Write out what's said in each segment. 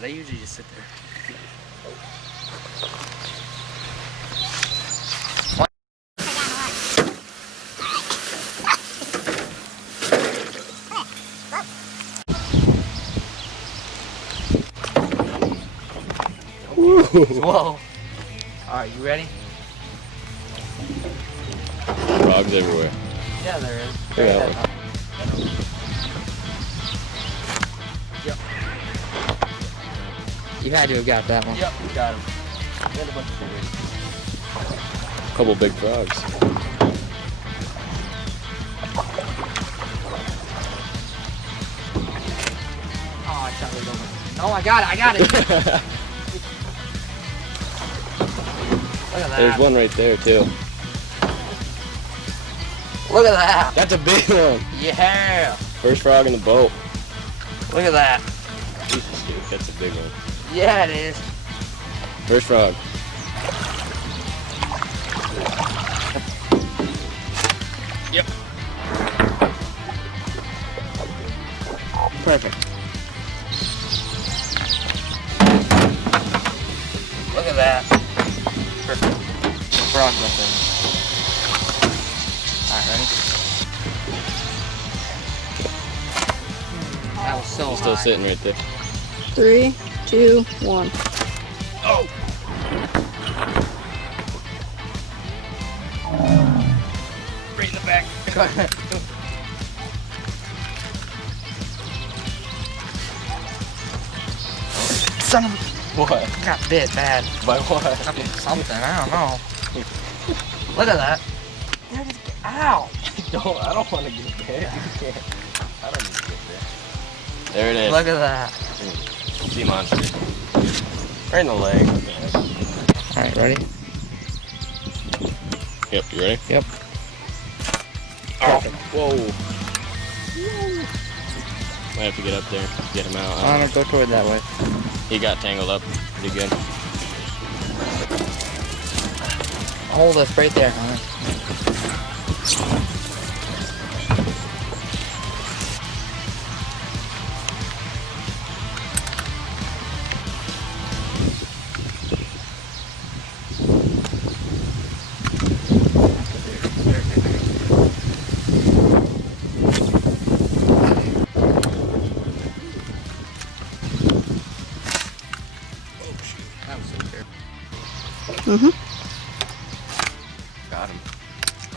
they usually just sit there. Whoa. Alright, you ready? Frogs everywhere. Yeah, there is. Yeah. Yep. You had to have got that one. Yep, we got him. We had a bunch of fingers. Couple big frogs. Oh, I shot it over. Oh, I got it, I got it. Look at that. There's one right there too. Look at that. That's a big one. Yeah. First frog in the boat. Look at that. Jesus, dude, that's a big one. Yeah, it is. First frog. Yep. Perfect. Look at that. Perfect. Frog right there. Alright, ready? That was so He's still high. sitting right there. 3, 2, 1. Oh! Right in the back. Son of a... What? Got bit bad. By what? Something, I don't know. Look at that. There it is. Ow! I don't want to get there. You can't. I don't need to get there. There it is. Look at that. Sea monster. Right in the leg. Alright, ready? Yep, you ready? Yep. Oh, whoa. I have to get up there, get him out. I'm gonna go toward that way. He got tangled up pretty good. Hold us right there. That was so terrible. Mm-hmm. Got him.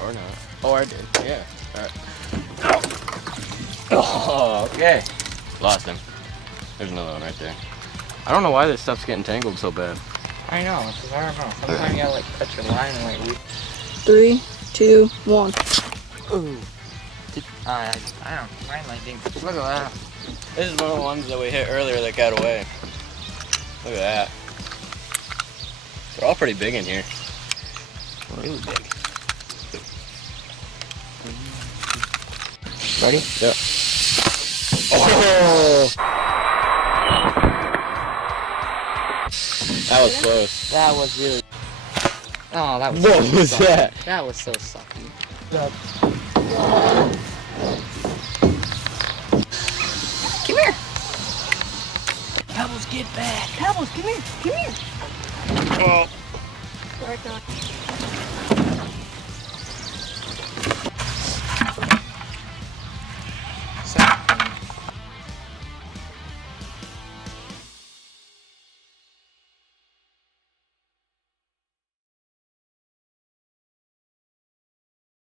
Or not. Oh, I did. Yeah. Alright. Oh, okay. Lost him. There's another one right there. I don't know why this stuff's getting tangled so bad. I know, it's just, I don't know. Sometimes you gotta like cut your line and like... 3, 2, 1. Ooh. I don't, mine like didn't. Look at that. This is one of the ones that we hit earlier that got away. Look at that. They're all pretty big in here. Really big. Ready? Yep. Oh! That was close. That was really... Oh, that was What so was sucky. that? That was so sucky. Come here. Pebbles, get back. Pebbles, come here. Come here. Oh. Right on.